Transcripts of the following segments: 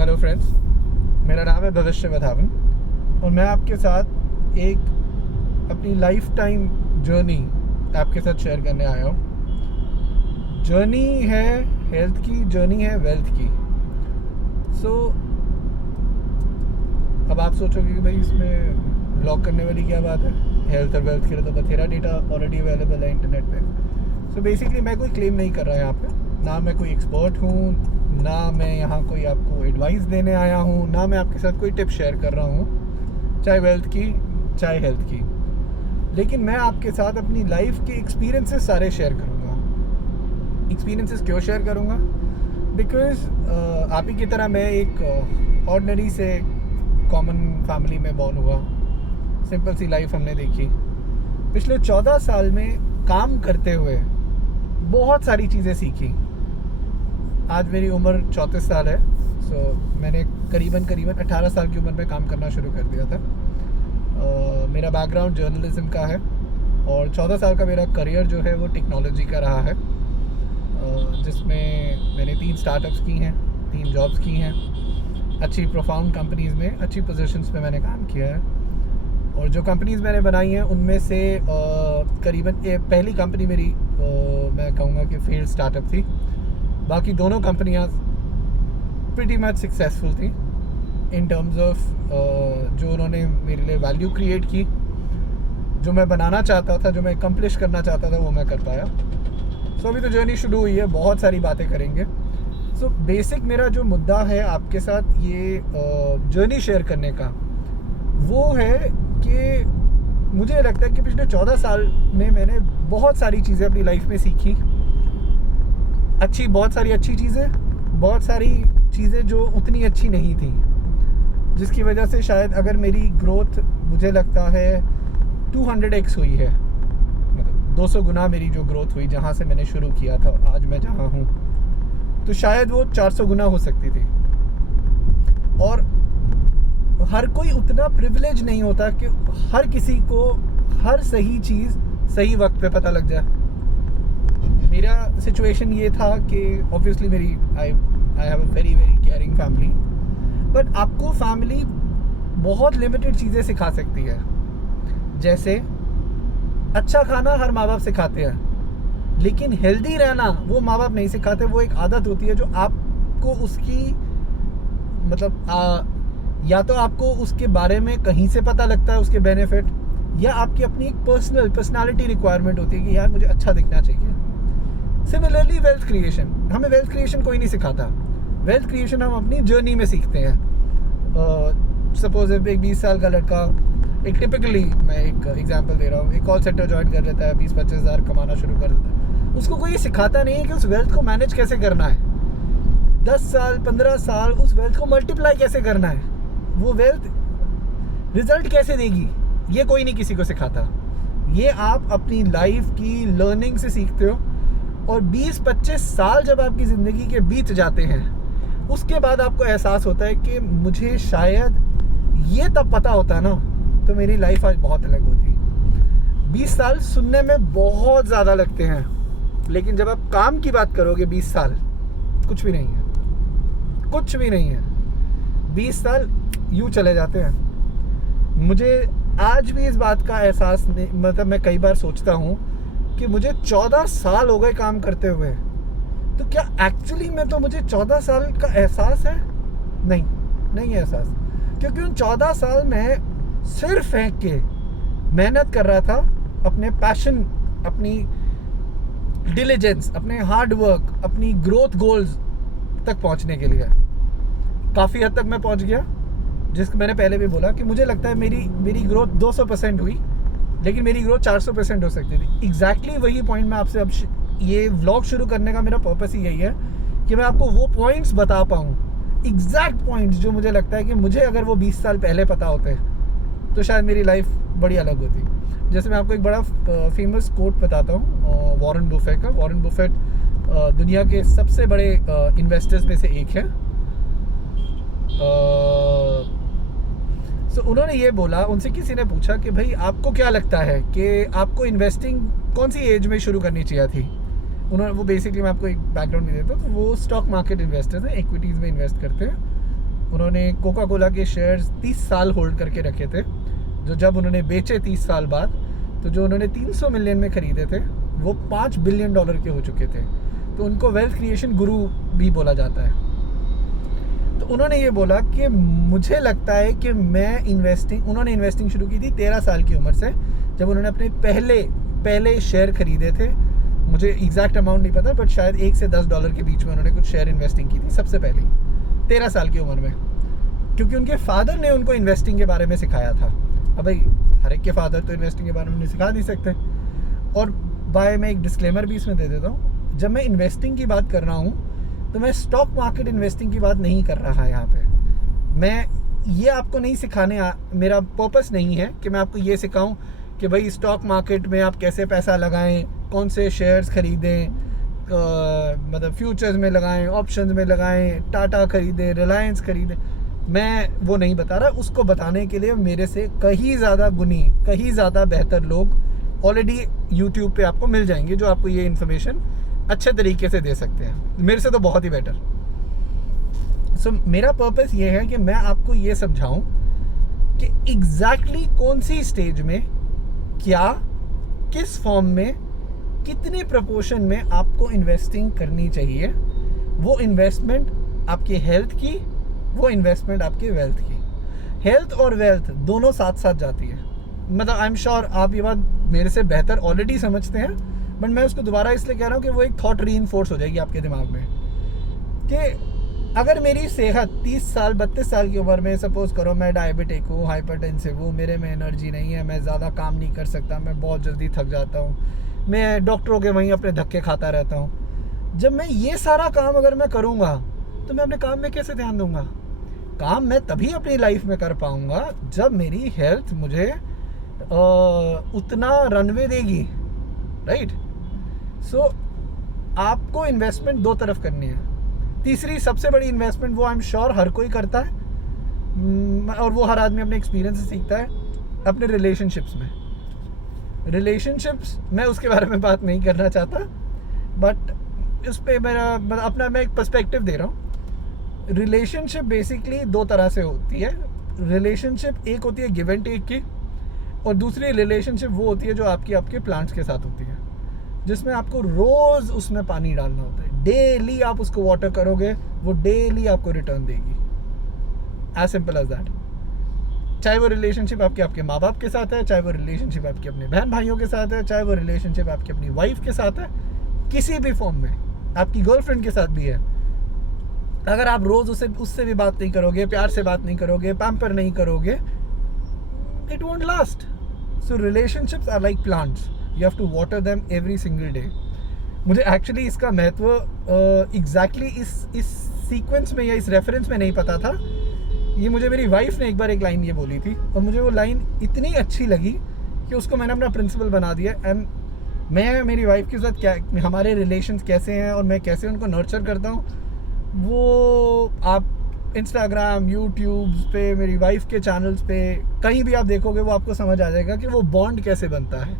Hello friends, मेरा नाम है भविष्य वधावन और मैं आपके साथ एक अपनी लाइफ टाइम जर्नी आपके साथ शेयर करने आया हूँ। जर्नी है हेल्थ की, जर्नी है वेल्थ की। अब आप सोचोगे कि भाई इसमें ब्लॉग करने वाली क्या बात है। हेल्थ और वेल्थ के लिए तो बथेरा डेटा ऑलरेडी अवेलेबल है इंटरनेट पे। बेसिकली मैं कोई क्लेम नहीं कर रहा यहाँ पे, ना मैं कोई एक्सपर्ट हूँ, ना मैं यहाँ कोई आपको एडवाइस देने आया हूँ, ना मैं आपके साथ कोई टिप शेयर कर रहा हूँ, चाहे वेल्थ की चाहे हेल्थ की। लेकिन मैं आपके साथ अपनी लाइफ के एक्सपीरियंसेस सारे शेयर करूँगा। एक्सपीरियंसेस क्यों शेयर करूँगा? बिकॉज आप ही की तरह मैं एक ऑर्डिनरी से कॉमन फैमिली में बॉर्न हुआ। सिंपल सी लाइफ हमने देखी। पिछले 14 साल में काम करते हुए बहुत सारी चीज़ें सीखी। आज मेरी उम्र 34 साल है। मैंने करीबन 18 साल की उम्र में काम करना शुरू कर दिया था। मेरा बैकग्राउंड जर्नलिज्म का है और 14 साल का मेरा करियर जो है वो टेक्नोलॉजी का रहा है, जिसमें मैंने 3 स्टार्टअप्स की हैं, 3 जॉब्स की हैं, अच्छी प्रोफाउंड कंपनीज़ में अच्छी पोजीशंस पे मैंने काम किया है। और जो कंपनीज़ मैंने बनाई हैं उनमें से करीबन पहली कंपनी मेरी मैं कहूँगा कि फेल्ड स्टार्टअप थी। बाकी दोनों कंपनियाँ प्रीटी मच सक्सेसफुल थी इन टर्म्स ऑफ जो उन्होंने मेरे लिए वैल्यू क्रिएट की। जो मैं बनाना चाहता था, जो मैं अकम्प्लिश करना चाहता था, वो मैं कर पाया। अभी तो जर्नी शुरू हुई है, बहुत सारी बातें करेंगे। बेसिक मेरा जो मुद्दा है आपके साथ ये जर्नी शेयर करने का, वो है कि मुझे लगता है कि पिछले 14 साल में मैंने बहुत सारी चीज़ें अपनी लाइफ में सीखी। बहुत सारी अच्छी चीज़ें, बहुत सारी चीज़ें जो उतनी अच्छी नहीं थी, जिसकी वजह से शायद अगर मेरी ग्रोथ मुझे लगता है 200x हुई है, मतलब 200 गुना मेरी जो ग्रोथ हुई जहाँ से मैंने शुरू किया था आज मैं जहाँ हूँ, तो शायद वो 400 गुना हो सकती थी। और हर कोई उतना प्रिविलेज नहीं होता कि हर किसी को हर सही चीज़ सही वक्त पे पता लग जाए। मेरा सिचुएशन ये था कि ऑब्वियसली मेरी I have a very caring family, but आपको फैमिली बहुत लिमिटेड चीज़ें सिखा सकती है। जैसे अच्छा खाना हर माँ बाप सिखाते हैं, लेकिन हेल्दी रहना वो माँ बाप नहीं सिखाते। वो एक आदत होती है जो आपको उसकी मतलब या तो आपको उसके बारे में कहीं से पता लगता है, उसके बेनिफिट, या आपकी अपनी एक पर्सनालिटी रिक्वायरमेंट होती है कि यार मुझे अच्छा दिखना चाहिए। सिमिलरली वेल्थ क्रिएशन, हमें वेल्थ क्रिएशन कोई नहीं सिखाता। वेल्थ क्रिएशन हम अपनी जर्नी में सीखते हैं। सपोज एक 20 साल का लड़का, एक टिपिकली मैं एक एग्जांपल दे रहा हूँ, एक कॉल सेंटर ज्वाइन कर लेता है, 20-25 हज़ार कमाना शुरू कर देता है। उसको कोई सिखाता नहीं है कि उस वेल्थ को मैनेज कैसे करना है। 10 साल 15 साल उस वेल्थ को मल्टीप्लाई कैसे करना है, वो वेल्थ रिजल्ट कैसे देगी, ये कोई नहीं किसी को सिखाता। ये आप अपनी लाइफ की लर्निंग से सीखते हो। और 20-25 साल जब आपकी ज़िंदगी के बीत जाते हैं, उसके बाद आपको एहसास होता है कि मुझे शायद ये तब पता होता ना तो मेरी लाइफ आज बहुत अलग होती। 20 साल सुनने में बहुत ज़्यादा लगते हैं, लेकिन जब आप काम की बात करोगे 20 साल कुछ भी नहीं है, कुछ भी नहीं है। 20 साल यूँ चले जाते हैं। मुझे आज भी इस बात का एहसास नहीं, मतलब मैं कई बार सोचता हूँ कि मुझे 14 साल हो गए काम करते हुए, तो क्या एक्चुअली में तो मुझे 14 साल का एहसास है? नहीं है एहसास, क्योंकि उन 14 साल में सिर फेंक के मेहनत कर रहा था अपने पैशन, अपनी डिलीजेंस, अपने हार्ड वर्क, अपनी ग्रोथ गोल्स तक पहुंचने के लिए। काफ़ी हद तक मैं पहुंच गया, जिसको मैंने पहले भी बोला कि मुझे लगता है मेरी ग्रोथ 200% हुई, लेकिन मेरी ग्रोथ 400% हो सकती थी। एग्जैक्टली वही पॉइंट मैं आपसे अब ये व्लॉग शुरू करने का मेरा पर्पस ही यही है कि मैं आपको वो पॉइंट्स बता पाऊँ, एग्जैक्ट पॉइंट्स जो मुझे लगता है कि मुझे अगर वो 20 साल पहले पता होते तो शायद मेरी लाइफ बड़ी अलग होती। जैसे मैं आपको एक बड़ा फेमस कोट बताता हूँ वॉरेन बुफेट का। वॉरेन बुफेट दुनिया के सबसे बड़े इन्वेस्टर्स में से एक है। उन्होंने ये बोला, उनसे किसी ने पूछा कि भाई आपको क्या लगता है कि आपको इन्वेस्टिंग कौन सी एज में शुरू करनी चाहिए थी। वो बेसिकली मैं आपको एक बैकग्राउंड भी देता हूँ। तो वो स्टॉक मार्केट इन्वेस्टर्स हैं, इक्विटीज़ में इन्वेस्ट करते हैं। उन्होंने कोका कोला के शेयर्स 30 साल होल्ड करके रखे थे, जो जब उन्होंने बेचे 30 साल बाद, तो जो उन्होंने 300 मिलियन में ख़रीदे थे वो $5 बिलियन के हो चुके थे। तो उनको वेल्थ क्रिएशन गुरु भी बोला जाता है। तो उन्होंने ये बोला कि मुझे लगता है कि उन्होंने इन्वेस्टिंग शुरू की थी 13 साल की उम्र से, जब उन्होंने अपने पहले शेयर खरीदे थे। मुझे एग्जैक्ट अमाउंट नहीं पता, बट शायद $1 से $10 के बीच में उन्होंने कुछ शेयर इन्वेस्टिंग की थी सबसे पहले 13 साल की उम्र में, क्योंकि उनके फादर ने उनको इन्वेस्टिंग के बारे में सिखाया था। अब भाई हर एक के फादर तो इन्वेस्टिंग के बारे में सिखा नहीं सकते। और मैं एक डिस्क्लेमर भी इसमें दे देता हूँ, जब मैं इन्वेस्टिंग की बात कर रहा हूँ तो मैं स्टॉक मार्केट इन्वेस्टिंग की बात नहीं कर रहा यहाँ पे। मैं ये आपको नहीं सिखाने मेरा पर्पस नहीं है कि मैं आपको ये सिखाऊं कि भाई स्टॉक मार्केट में आप कैसे पैसा लगाएं, कौन से शेयर्स खरीदें, मतलब फ्यूचर्स में लगाएं, ऑप्शंस में लगाएं, टाटा खरीदें, रिलायंस खरीदें। मैं वो नहीं बता रहा। उसको बताने के लिए मेरे से कहीं ज़्यादा बेहतर लोग ऑलरेडी यूट्यूब पे आपको मिल जाएंगे, जो आपको ये इन्फॉर्मेशन अच्छे तरीके से दे सकते हैं, मेरे से तो बहुत ही बेटर। सो मेरा पर्पस ये है कि मैं आपको ये समझाऊं कि एग्जैक्टली कौन सी स्टेज में क्या, किस फॉर्म में, कितने प्रपोर्शन में आपको इन्वेस्टिंग करनी चाहिए। वो इन्वेस्टमेंट आपके हेल्थ की, वो इन्वेस्टमेंट आपके वेल्थ की। हेल्थ और वेल्थ दोनों साथ साथ जाती है। मतलब आई एम श्योर आप ये बात मेरे से बेहतर ऑलरेडी समझते हैं, बट मैं उसको दोबारा इसलिए कह रहा हूँ कि वो एक थॉट रीइंफोर्स हो जाएगी आपके दिमाग में कि अगर मेरी सेहत 30 साल 32 साल की उम्र में, सपोज करो मैं डायबिटिक हूँ, हाइपरटेंसिव हूँ, मेरे में एनर्जी नहीं है, मैं ज़्यादा काम नहीं कर सकता, मैं बहुत जल्दी थक जाता हूँ, मैं डॉक्टरों के वहीं अपने धक्के खाता रहता हूँ। जब मैं ये सारा काम अगर मैं करूँगा तो मैं अपने काम में कैसे ध्यान दूँगा? काम मैं तभी अपनी लाइफ में कर पाऊँगा जब मेरी हेल्थ मुझे उतना रनवे देगी, राइट? सो आपको इन्वेस्टमेंट दो तरफ करनी है। तीसरी सबसे बड़ी इन्वेस्टमेंट वो आई एम श्योर हर कोई करता है, और वो हर आदमी अपने एक्सपीरियंस से सीखता है, अपने रिलेशनशिप्स में। रिलेशनशिप्स मैं उसके बारे में बात नहीं करना चाहता, बट उस पर मेरा अपना मैं एक पर्सपेक्टिव दे रहा हूँ। रिलेशनशिप बेसिकली दो तरह से होती है। रिलेशनशिप एक होती है गिव एंड टेक की, और दूसरी रिलेशनशिप वो होती है जो आपके प्लांट्स के साथ होती है, जिसमें आपको रोज़ उसमें पानी डालना होता है। डेली आप उसको वाटर करोगे, वो डेली आपको रिटर्न देगी। As simple as that. चाहे वो रिलेशनशिप आपके माँ बाप के साथ है, चाहे वो रिलेशनशिप आपके अपने बहन भाइयों के साथ है, चाहे वो रिलेशनशिप आपकी अपनी वाइफ के साथ है, किसी भी फॉर्म में, आपकी गर्लफ्रेंड के साथ भी है। अगर आप रोज़ उससे भी बात नहीं करोगे, प्यार से बात नहीं करोगे, पैम्पर नहीं करोगे, it won't last. So relationships are like plants. You have to water them every single day. मुझे एक्चुअली इसका महत्व एग्जैक्टली इस सीक्वेंस में या इस रेफरेंस में नहीं पता था। ये मुझे मेरी वाइफ ने एक बार एक लाइन ये बोली थी, और मुझे वो लाइन इतनी अच्छी लगी कि उसको मैंने अपना प्रिंसिपल बना दिया। एंड मैं मेरी वाइफ के साथ क्या, हमारे रिलेशंस कैसे हैं और मैं कैसे उनको नर्चर करता हूँ, वो आप इंस्टाग्राम, यूट्यूब पे, मेरी वाइफ के चैनल्स पे कहीं भी आप देखोगे, वो आपको समझ आ जाएगा कि वो बॉन्ड कैसे बनता है।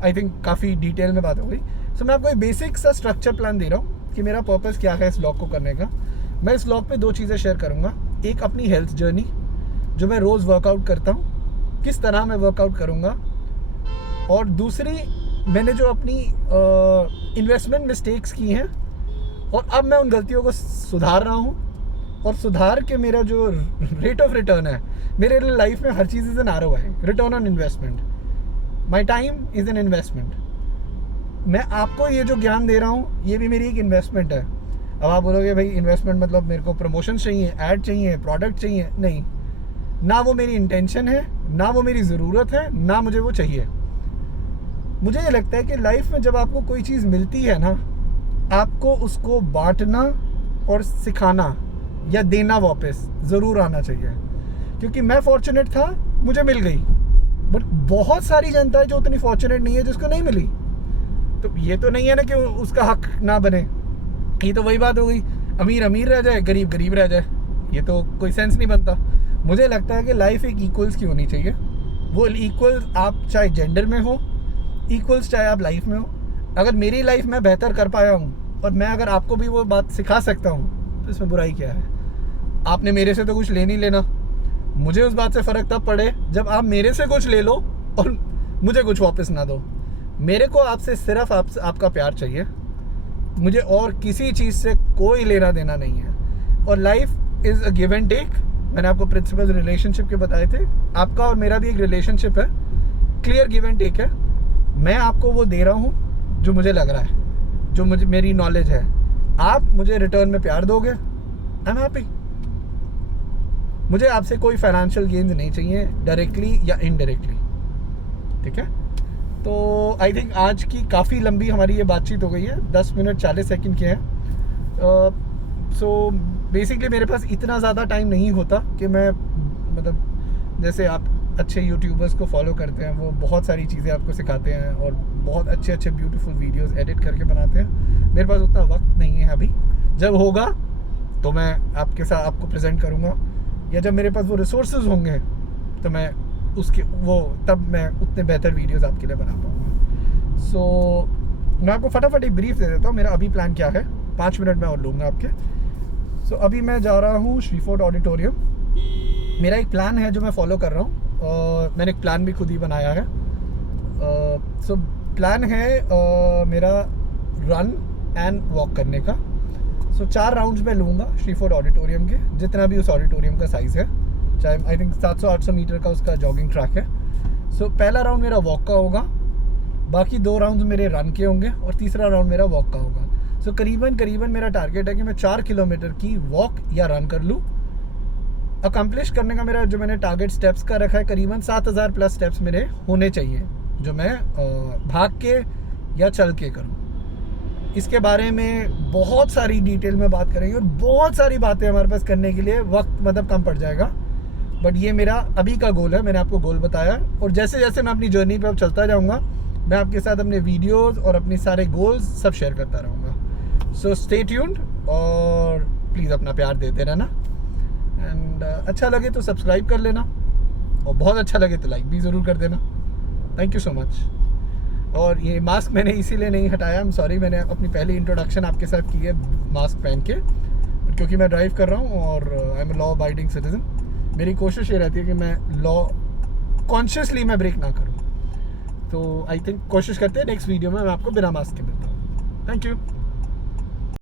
आई थिंक काफ़ी डिटेल में बात हो गई। सो मैं आपको एक बेसिक सा स्ट्रक्चर प्लान दे रहा हूँ कि मेरा पर्पस क्या है इस व्लॉग को करने का। मैं इस व्लॉग पे दो चीज़ें शेयर करूँगा। एक अपनी हेल्थ जर्नी, जो मैं रोज़ वर्कआउट करता हूँ, किस तरह मैं वर्कआउट करूँगा, और दूसरी मैंने जो अपनी इन्वेस्टमेंट मिस्टेक्स की हैं और अब मैं उन गलतियों को सुधार रहा हूँ, और सुधार के मेरा जो रेट ऑफ रिटर्न है, मेरे लिए लाइफ में हर चीज़ is an ROI, return on investment. My time is an investment. मैं आपको ये जो ज्ञान दे रहा हूँ, ये भी मेरी एक इन्वेस्टमेंट है। अब आप बोलोगे भाई इन्वेस्टमेंट मतलब मेरे को प्रमोशन चाहिए, ऐड चाहिए, प्रोडक्ट चाहिए। नहीं, ना वो मेरी इंटेंशन है, ना वो मेरी ज़रूरत है, ना मुझे वो चाहिए। मुझे ये लगता है कि लाइफ में जब आपको कोई चीज़ मिलती है ना, आपको उसको बांटना और सिखाना या देना वापस ज़रूर आना चाहिए। क्योंकि मैं फॉर्चुनेट था, मुझे मिल गई, बट बहुत सारी जनता है जो उतनी फॉर्चुनेट नहीं है, जिसको नहीं मिली। तो ये तो नहीं है ना कि उसका हक ना बने। ये तो वही बात हो गई, अमीर अमीर रह जाए, गरीब गरीब रह जाए। ये तो कोई सेंस नहीं बनता। मुझे लगता है कि लाइफ एक इक्वल्स की होनी चाहिए। वो इक्वल्स आप चाहे जेंडर में हो, इक्वल्स चाहे आप लाइफ में हो। अगर मेरी लाइफ में बेहतर कर पाया हूँ और मैं अगर आपको भी वो बात सिखा सकता हूँ, तो इसमें बुराई क्या है? आपने मेरे से तो कुछ ले नहीं लेना, मुझे उस बात से फ़र्क तब पड़े जब आप मेरे से कुछ ले लो और मुझे कुछ वापस ना दो। मेरे को आपसे सिर्फ आपका प्यार चाहिए, मुझे और किसी चीज़ से कोई लेना देना नहीं है। और life is a give and take. मैंने आपको प्रिंसिपल्स रिलेशनशिप के बताए थे, आपका और मेरा भी एक रिलेशनशिप है, क्लियर गिव एंड टेक है। मैं आपको वो दे रहा हूँ जो मुझे लग रहा है, जो मुझे मेरी नॉलेज है, आप मुझे रिटर्न में प्यार दोगे, आई एम हैप्पी। मुझे आपसे कोई फाइनेंशियल गेन्स नहीं चाहिए, डायरेक्टली या इनडायरेक्टली, ठीक है? तो आई थिंक आज की काफ़ी लंबी हमारी ये बातचीत हो गई है, 10 मिनट 40 सेकंड की है। सो बेसिकली मेरे पास इतना ज़्यादा टाइम नहीं होता कि मैं, मतलब जैसे आप अच्छे यूट्यूबर्स को फॉलो करते हैं, वो बहुत सारी चीज़ें आपको सिखाते हैं और बहुत अच्छे अच्छे ब्यूटीफुल वीडियोस एडिट करके बनाते हैं। मेरे पास उतना वक्त नहीं है अभी, जब होगा तो मैं आपके साथ आपको प्रेजेंट करूँगा, या जब मेरे पास वो रिसोर्सेज होंगे तो मैं उसके तब मैं उतने बेहतर वीडियोस आपके लिए बना पाऊँगा। सो मैं आपको फटाफट एक ब्रीफ दे देता हूँ, मेरा अभी प्लान क्या है, 5 मिनट में और लूँगा आपके। सो अभी मैं जा रहा हूँ श्रीफोर्ट ऑडिटोरियम। मेरा एक प्लान है जो मैं फॉलो कर रहा हूँ, और मैंने एक प्लान भी खुद ही बनाया है। सो प्लान है मेरा रन एंड वॉक करने का। सो 4 राउंड्स मैं लूँगा श्रीफोर्ट ऑडिटोरियम के, जितना भी उस ऑडिटोरियम का साइज़ है, चाहे आई थिंक 700-800 मीटर का उसका जॉगिंग ट्रैक है। सो पहला राउंड मेरा वॉक का होगा, बाकी 2 राउंड्स मेरे रन के होंगे और तीसरा राउंड मेरा वॉक का होगा। सो करीबन मेरा टारगेट है कि मैं 4 किलोमीटर की वॉक या रन कर लूँ। अकम्प्लिश करने का मेरा जो मैंने टारगेट स्टेप्स का रखा है, करीबन 7000 प्लस स्टेप्स मेरे होने चाहिए, जो मैं भाग के या चल के करूँ। इसके बारे में बहुत सारी डिटेल में बात करेंगे और बहुत सारी बातें हमारे पास करने के लिए वक्त मतलब कम पड़ जाएगा, बट ये मेरा अभी का गोल है। मैंने आपको गोल बताया, और जैसे जैसे मैं अपनी जर्नी पे अब चलता जाऊँगा, मैं आपके साथ अपने वीडियोस और अपने सारे गोल्स सब शेयर करता रहूँगा। सो स्टे ट्यून्ड और प्लीज़ अपना प्यार देते रहना, एंड अच्छा लगे तो सब्सक्राइब कर लेना, और बहुत अच्छा लगे तो लाइक भी ज़रूर कर देना। Thank you so much. और ये मास्क मैंने इसीलिए नहीं हटाया, आई एम सॉरी, मैंने अपनी पहली इंट्रोडक्शन आपके साथ की है मास्क पहन के, क्योंकि मैं ड्राइव कर रहा हूँ और I am a law abiding citizen. मेरी कोशिश ये रहती है कि मैं लॉ कॉन्शियसली मैं ब्रेक ना करूँ। तो आई थिंक कोशिश करते हैं नेक्स्ट वीडियो में मैं आपको बिना मास्क के मिलता हूँ। Thank you.